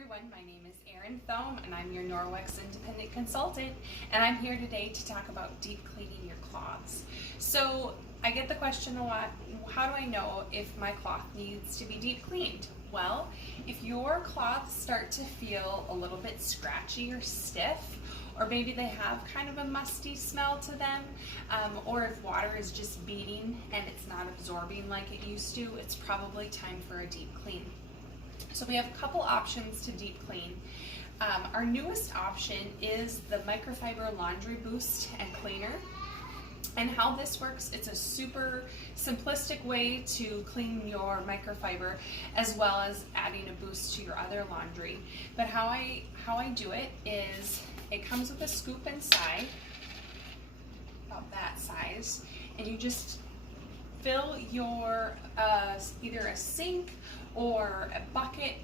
everyone, my name is Erin Thome and I'm your Norwex independent consultant, and I'm here today to talk about deep cleaning your cloths. So I get the question a lot, how do I know if my cloth needs to be deep cleaned? Well, if your cloths start to feel a little bit scratchy or stiff, or maybe they have kind of a musty smell to them, or if water is just beading and it's not absorbing like it used to, it's probably time for a deep clean. So we have a couple options to deep clean. Our newest option is the Microfiber Laundry Boost and Cleaner. And how this works, it's a super simplistic way to clean your microfiber as well as adding a boost to your other laundry. But how I do it is it comes with a scoop inside, about that size, and you just fill your either a sink or a bucket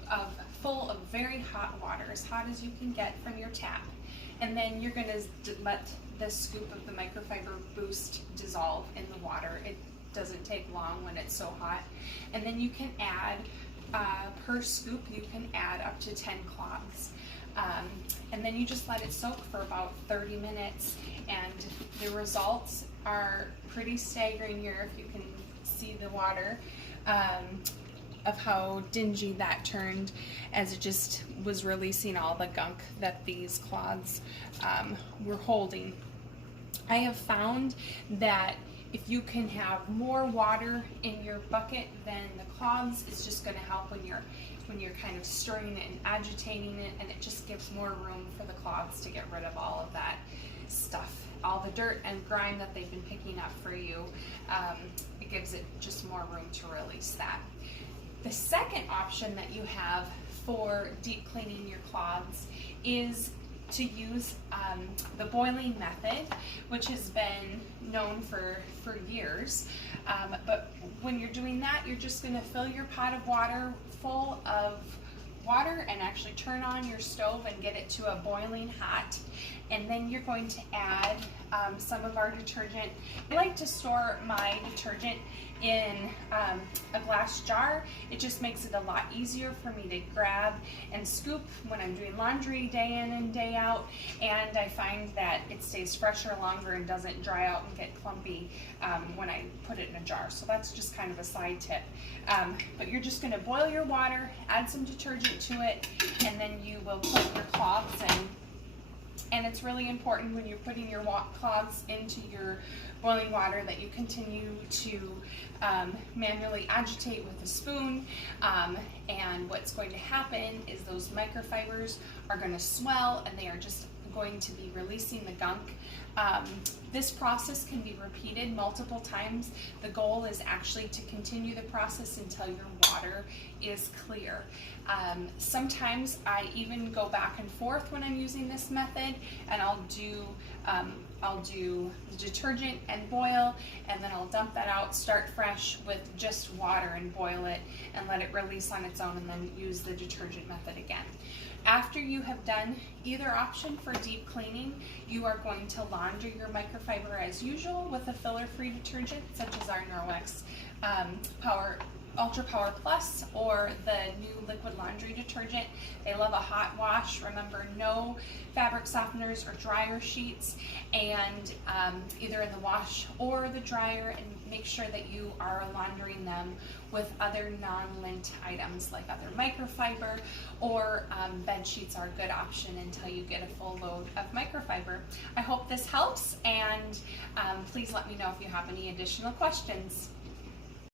full of very hot water, as hot as you can get from your tap. And then you're going to let the scoop of the microfiber boost dissolve in the water. It doesn't take long when it's so hot. And then you can add, per scoop, you can add up to 10 cloths. And then you just let it soak for about 30 minutes. And the results are pretty staggering here, if you can see the water. Of how dingy that turned as it just was releasing all the gunk that these cloths were holding. I have found that if you can have more water in your bucket than the cloths, it's just going to help when you're kind of stirring it and agitating it, and it just gives more room for the cloths to get rid of all of that stuff, all the dirt and grime that they've been picking up for you. It gives it just more room to release that. The second option that you have for deep cleaning your cloths is to use the boiling method, which has been known for years. But when you're doing that, you're just going to fill your pot of water full of water and actually turn on your stove and get it to a boiling hot. And then you're going to add some of our detergent. I like to store my detergent in a glass jar. It just makes it a lot easier for me to grab and scoop when I'm doing laundry day in and day out, and I find that it stays fresher longer and doesn't dry out and get clumpy when I put it in a jar. So that's just kind of a side tip. But you're just going to boil your water, add some detergent to it, and then you will put your cloths in. And it's really important when you're putting your cloths into your boiling water that you continue to manually agitate with a spoon. And what's going to happen is those microfibers are going to swell, and they are just going to be releasing the gunk. This process can be repeated multiple times. The goal is actually to continue the process until your water is clear. Sometimes I even go back and forth when I'm using this method, and I'll do the detergent and boil, and then I'll dump that out, start fresh with just water and boil it and let it release on its own, and then use the detergent method again. After you have done either option for deep cleaning, you are going to launder your microfiber as usual with a filler-free detergent such as our Norwex Ultra Power Plus or the new liquid laundry detergent. They love a hot wash. Remember, no fabric softeners or dryer sheets, and either in the wash or the dryer, and make sure that you are laundering them with other non-lint items like other microfiber, or bed sheets are a good option until you get a full load of microfiber. I hope this helps, and please let me know if you have any additional questions.